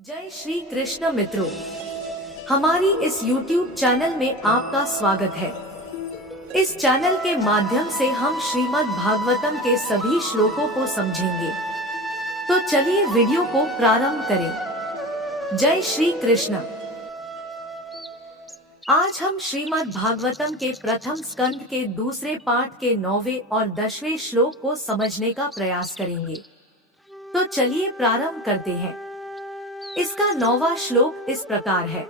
जय श्री कृष्ण मित्रों, हमारी इस YouTube चैनल में आपका स्वागत है। इस चैनल के माध्यम से हम श्रीमद् भागवतम के सभी श्लोकों को समझेंगे। तो चलिए वीडियो को प्रारंभ करें। जय श्री कृष्ण। आज हम श्रीमद् भागवतम के प्रथम स्कंद के दूसरे पाठ के 9वें और 10वें श्लोक को समझने का प्रयास करेंगे। तो चलिए प्रारंभ करते हैं। इसका 9वां श्लोक इस प्रकार है।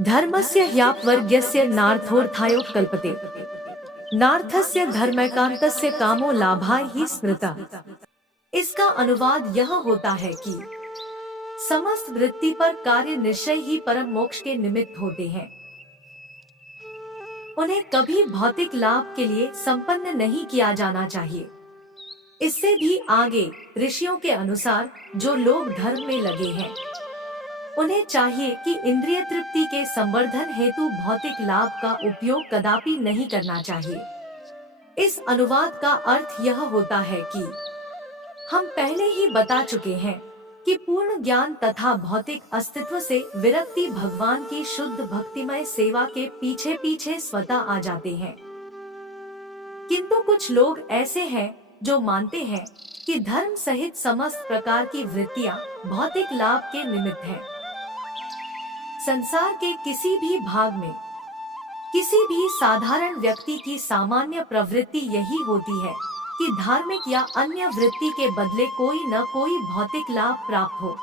धर्मस्य ह्यापवर्ग्यस्य नार्थोर्थायोपकल्पते, नार्थस्य धर्मैकान्तस्य कामो लाभाय हि स्मृता। इसका अनुवाद यह होता है कि समस्त वृत्ति पर कार्य निश्चय ही परम मोक्ष के निमित्त होते हैं। उन्हें कभी भौतिक लाभ के लिए संपन्न नहीं किया जाना चाहिए। इससे भी आगे ऋषियों के अनुसार जो लोग धर्म में लगे हैं, उन्हें चाहिए कि इंद्रिय तृप्ति के संवर्धन हेतु भौतिक लाभ का उपयोग कदापि नहीं करना चाहिए। इस अनुवाद का अर्थ यह होता है कि हम पहले ही बता चुके हैं कि पूर्ण ज्ञान तथा भौतिक अस्तित्व से विरक्ति भगवान की शुद्ध भक्तिमय सेवा के पीछे पीछे स्वतः आ जाते हैं। किंतु कुछ लोग ऐसे हैं जो मानते हैं कि धर्म सहित समस्त प्रकार की वृत्तियां भौतिक लाभ के निमित्त हैं। संसार के किसी भी भाग में किसी भी साधारण व्यक्ति की सामान्य प्रवृत्ति यही होती है कि धार्मिक या अन्य वृत्ति के बदले कोई न कोई भौतिक लाभ प्राप्त हो।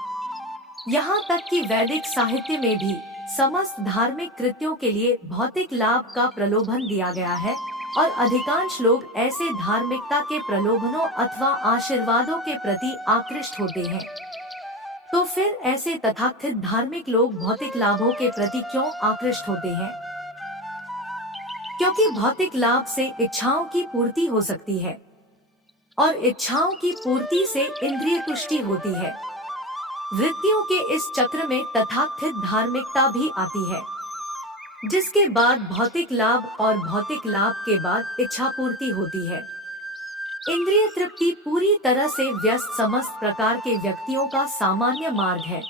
यहाँ तक कि वैदिक साहित्य में भी समस्त धार्मिक कृत्यों के लिए भौतिक लाभ का प्रलोभन दिया गया है और अधिकांश लोग ऐसे धार्मिकता के प्रलोभनों अथवा आशीर्वादों के प्रति आकृष्ट होते हैं। तो फिर ऐसे तथाकथित धार्मिक लोग भौतिक लाभों के प्रति क्यों आकृष्ट होते हैं? क्योंकि भौतिक लाभ से इच्छाओं की पूर्ति हो सकती है और इच्छाओं की पूर्ति से इंद्रिय तुष्टि होती है। वृत्तियों के इस चक्र में तथाकथित धार्मिकता भी आती है, जिसके बाद भौतिक लाभ और भौतिक लाभ के बाद इच्छा पूर्ति होती है। इंद्रिय तृप्ति पूरी तरह से व्यस्त समस्त प्रकार के व्यक्तियों का सामान्य मार्ग है।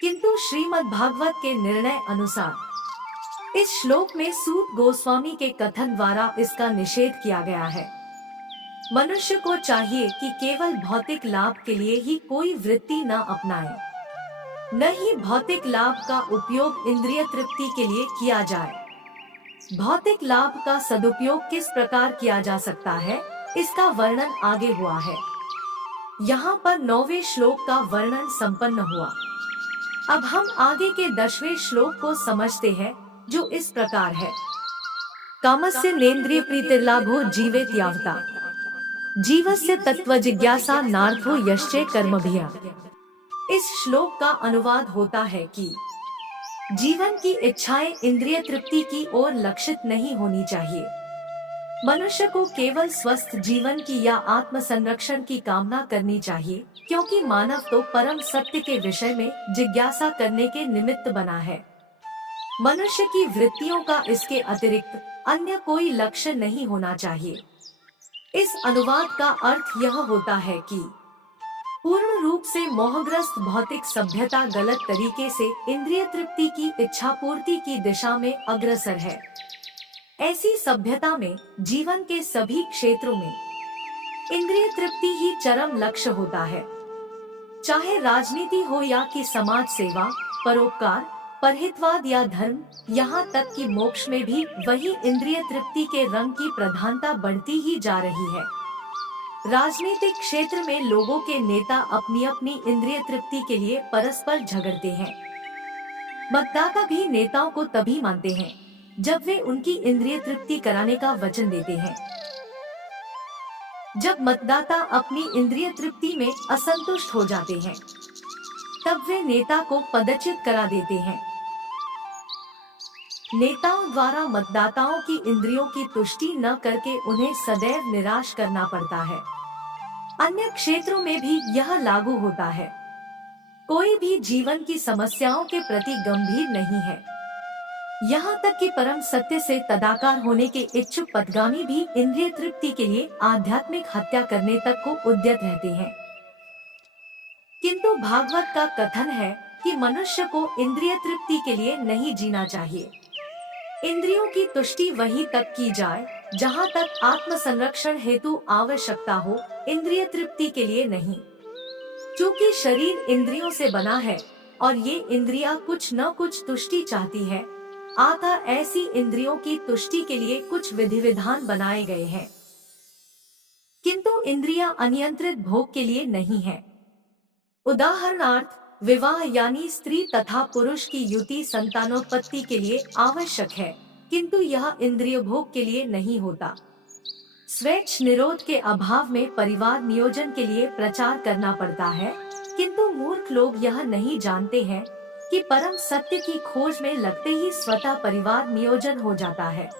किंतु श्रीमद् भागवत के निर्णय अनुसार इस श्लोक में सूत गोस्वामी के कथन द्वारा इसका निषेध किया गया है। मनुष्य को चाहिए कि केवल भौतिक लाभ के लिए ही कोई वृत्ति न अपनाए, न ही भौतिक लाभ का उपयोग इंद्रिय तृप्ति के लिए किया जाए। भौतिक लाभ का सदुपयोग किस प्रकार किया जा सकता है, इसका वर्णन आगे हुआ है। यहाँ पर 9वें श्लोक का वर्णन संपन्न हुआ। अब हम आगे के 10वें श्लोक को समझते हैं, जो इस प्रकार है। कामस्य नेन्द्रिय प्रीतिर्लाभो जीवेत यावता, जीवस्य तत्व जिज्ञासा नार्थो यश्चे कर्मभिः। इस श्लोक का अनुवाद होता है कि जीवन की इच्छाएं इंद्रिय तृप्ति की ओर लक्षित नहीं होनी चाहिए। मनुष्य को केवल स्वस्थ जीवन की या आत्म संरक्षण की कामना करनी चाहिए, क्योंकि मानव तो परम सत्य के विषय में जिज्ञासा करने के निमित्त बना है। मनुष्य की वृत्तियों का इसके अतिरिक्त अन्य कोई लक्ष्य नहीं होना चाहिए। इस अनुवाद का अर्थ यह होता है कि पूर्ण रूप से मोहग्रस्त भौतिक सभ्यता गलत तरीके से इंद्रिय तृप्ति की इच्छा पूर्ति की दिशा में अग्रसर है। ऐसी सभ्यता में जीवन के सभी क्षेत्रों में इंद्रिय तृप्ति ही चरम लक्ष्य होता है। चाहे राजनीति हो या कि समाज सेवा, परोपकार, परहितवाद या धर्म, यहाँ तक कि मोक्ष में भी वही इंद्रिय तृप्ति के रंग की प्रधानता बढ़ती ही जा रही है। राजनीतिक क्षेत्र में लोगों के नेता अपनी अपनी इंद्रिय तृप्ति के लिए परस्पर झगड़ते हैं। मतदाता भी नेताओं को तभी मानते हैं जब वे उनकी इंद्रिय तृप्ति कराने का वचन देते हैं। जब मतदाता अपनी इंद्रिय तृप्ति में असंतुष्ट हो जाते हैं, तब वे नेता को पदच्युत करा देते हैं। नेताओं द्वारा मतदाताओं की इंद्रियों की तुष्टि न करके उन्हें सदैव निराश करना पड़ता है। अन्य क्षेत्रों में भी यह लागू होता है। कोई भी जीवन की समस्याओं के प्रति गंभीर नहीं है। यहाँ तक कि परम सत्य से तदाकार होने के इच्छुक पथगामी भी इंद्रिय तृप्ति के लिए आध्यात्मिक हत्या करने तक को उद्यत रहते हैं। किंतु भागवत का कथन है कि मनुष्य को इंद्रिय तृप्ति के लिए नहीं जीना चाहिए। इंद्रियों की तुष्टि वहीं तक की जाए जहां तक आत्म संरक्षण हेतु आवश्यकता हो, इंद्रिय तृप्ति के लिए नहीं। क्योंकि शरीर इंद्रियों से बना है और ये इंद्रियां कुछ न कुछ तुष्टि चाहती है, अतः ऐसी इंद्रियों की तुष्टि के लिए कुछ विधि विधान बनाए गए हैं। किंतु इंद्रियां अनियंत्रित भोग के लिए नहीं है। उदाहरणार्थ, विवाह यानी स्त्री तथा पुरुष की युति संतानोत्पत्ति के लिए आवश्यक है, किंतु यह इंद्रिय भोग के लिए नहीं होता। स्वेच्छ निरोध के अभाव में परिवार नियोजन के लिए प्रचार करना पड़ता है, किंतु मूर्ख लोग यह नहीं जानते हैं कि परम सत्य की खोज में लगते ही स्वतः परिवार नियोजन हो जाता है।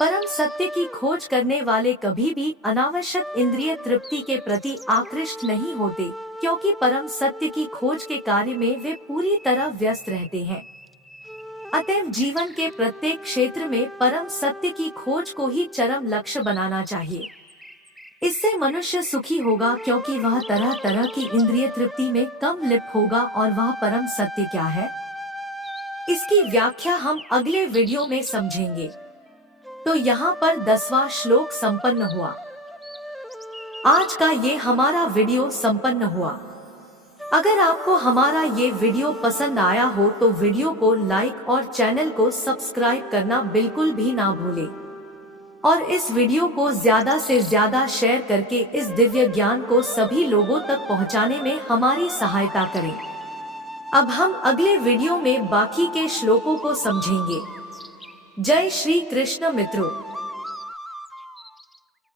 परम सत्य की खोज करने वाले कभी भी अनावश्यक इंद्रिय तृप्ति के प्रति आकृष्ट नहीं होते, क्योंकि परम सत्य की खोज के कार्य में वे पूरी तरह व्यस्त रहते हैं। अतएव जीवन के प्रत्येक क्षेत्र में परम सत्य की खोज को ही चरम लक्ष्य बनाना चाहिए। इससे मनुष्य सुखी होगा, क्योंकि वह तरह तरह की इंद्रिय तृप्ति में कम लिप्त होगा। और वह परम सत्य क्या है, इसकी व्याख्या हम अगले वीडियो में समझेंगे। तो यहाँ पर 10वां श्लोक संपन्न हुआ। आज का ये हमारा वीडियो संपन्न हुआ। अगर आपको हमारा ये वीडियो पसंद आया हो तो वीडियो को लाइक और चैनल को सब्सक्राइब करना बिल्कुल भी ना भूलें। और इस वीडियो को ज्यादा से ज्यादा शेयर करके इस दिव्य ज्ञान को सभी लोगों तक पहुंचाने में हमारी सहायता करें। अब हम अगले वीडियो में बाकी के श्लोकों को समझेंगे। जय श्री कृष्ण मित्रों।